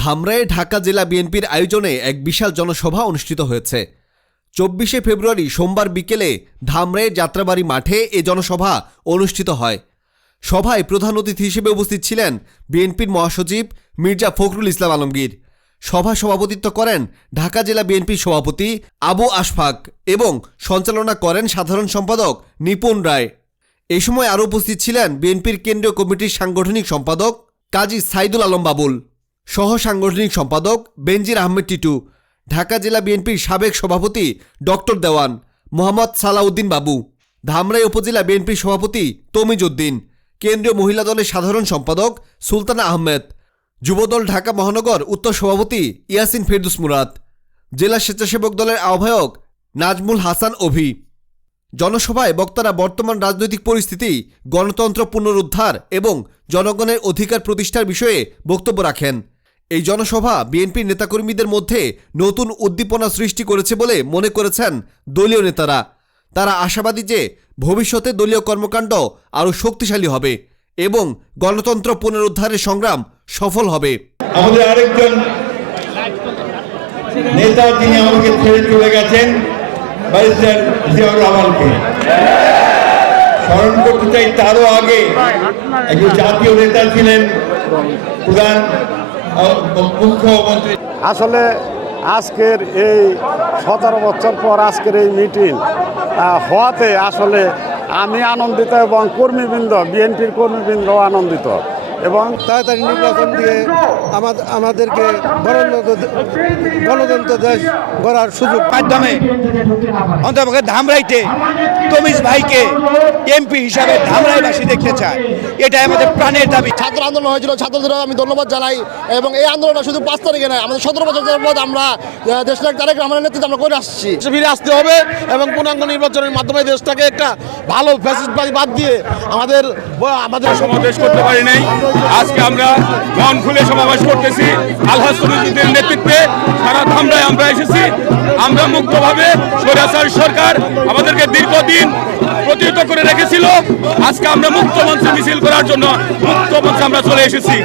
ধামরায়ে ঢাকা জেলা বিএনপির আয়োজনে এক বিশাল জনসভা অনুষ্ঠিত হয়েছে। 24শে ফেব্রুয়ারি সোমবার বিকেলে ধামরায়ে যাত্রাবাড়ি মাঠে এ জনসভা অনুষ্ঠিত হয়। সভায় প্রধান অতিথি হিসেবে উপস্থিত ছিলেন বিএনপির মহাসচিব মির্জা ফখরুল ইসলাম আলমগীর। সভা সভাপতিত্ব করেন ঢাকা জেলা বিএনপির সভাপতি আবু আশফাক এবং সঞ্চালনা করেন সাধারণ সম্পাদক নিপুণ রায়। এই সময় আরও উপস্থিত ছিলেন বিএনপির কেন্দ্রীয় কমিটির সাংগঠনিক সম্পাদক কাজী সাইদুল আলম বাবুল, সহ সাংগঠনিক সম্পাদক বেনজির আহমেদ টিটু, ঢাকা জেলা বিএনপির সাবেক সভাপতি ডক্টর দেওয়ান, মোহাম্মদ সালাউদ্দিন বাবু, ধামরাই উপজেলা বিএনপির সভাপতি তমিজ উদ্দিন, কেন্দ্রীয় মহিলা দলের সাধারণ সম্পাদক সুলতানা আহমেদ, যুবদল ঢাকা মহানগর উত্তর সভাপতি ইয়াসিন ফেরদৌস মুরাদ, জেলা স্বেচ্ছাসেবক দলের আহ্বায়ক নাজমুল হাসান অভি। জনসভায় বক্তারা বর্তমান রাজনৈতিক পরিস্থিতি, গণতন্ত্র পুনরুদ্ধার এবং জনগণের অধিকার প্রতিষ্ঠার বিষয়ে বক্তব্য রাখেন। এই জনসভা বিএনপির নেতাকর্মীদের মধ্যে নতুন উদ্দীপনা সৃষ্টি করেছে বলে মনে করেছেন দলীয় নেতারা। তারা আশাবাদী যে ভবিষ্যতে দলীয় কর্মকাণ্ড আরও শক্তিশালী হবে এবং গণতন্ত্র পুনরুদ্ধারের সংগ্রাম সফল হবে। আমাদের আরেকজন নেতা যিনি আমাকে ছেড়ে চলে গেছেন, ব্যারিস্টার জিয়াউর রহমানকে স্মরণ করতে চাই। তারও আগে একজন জাতীয় নেতা ছিলেন, প্রধান মুখ্যমন্ত্রী। আসলে আজকের এই 17 বছর পর আজকের এই মিটিং হওয়াতে আসলে আমি আনন্দিত এবং কর্মীবৃন্দ, বিএনপির কর্মীবৃন্দ আনন্দিত এবং তাড়াতাড়ি নির্বাচন দিয়ে আমাদেরকে গণতন্ত্র দেশ গড়ার সুযোগ মাধ্যমে অন্তপক্ষে ধামরাইতে তমিজ ভাইকে এমপি হিসাবে ধামরাইবাসী দেখতে চায়, এটাই আমাদের প্রাণের দাবি। ছাত্র আন্দোলন হয়েছিল, ছাত্রদের আমি ধন্যবাদ জানাই এবং এই আন্দোলনটা শুধু 5 তারিখে নয়, আমাদের 17 বছর পর আমরা দেশনায়ক তারেক রহমানের নেতৃত্বে আমরা করে আসছি। ফিরে আসতে হবে এবং পূর্ণাঙ্গ নির্বাচনের মাধ্যমে দেশটাকে একটা ভালো ফ্যাসিস্টবাদী বাদ দিয়ে আমাদের সমাবেশ করতে পারি নাই। আজকে আমরা মন খুলে সমাবেশ করতেছি। আলহাজ তমিজুদ্দিনের নেতৃত্বে সারা ধামরায় আমরা এসেছি। আমরা মুক্তভাবে, স্বৈরাচার সরকার আমাদেরকে দীর্ঘদিন প্রতিহত করে রেখেছিল। আজকে আমরা মুক্ত মঞ্চে মিছিল করার জন্য মুক্ত মঞ্চে আমরা চলে এসেছি।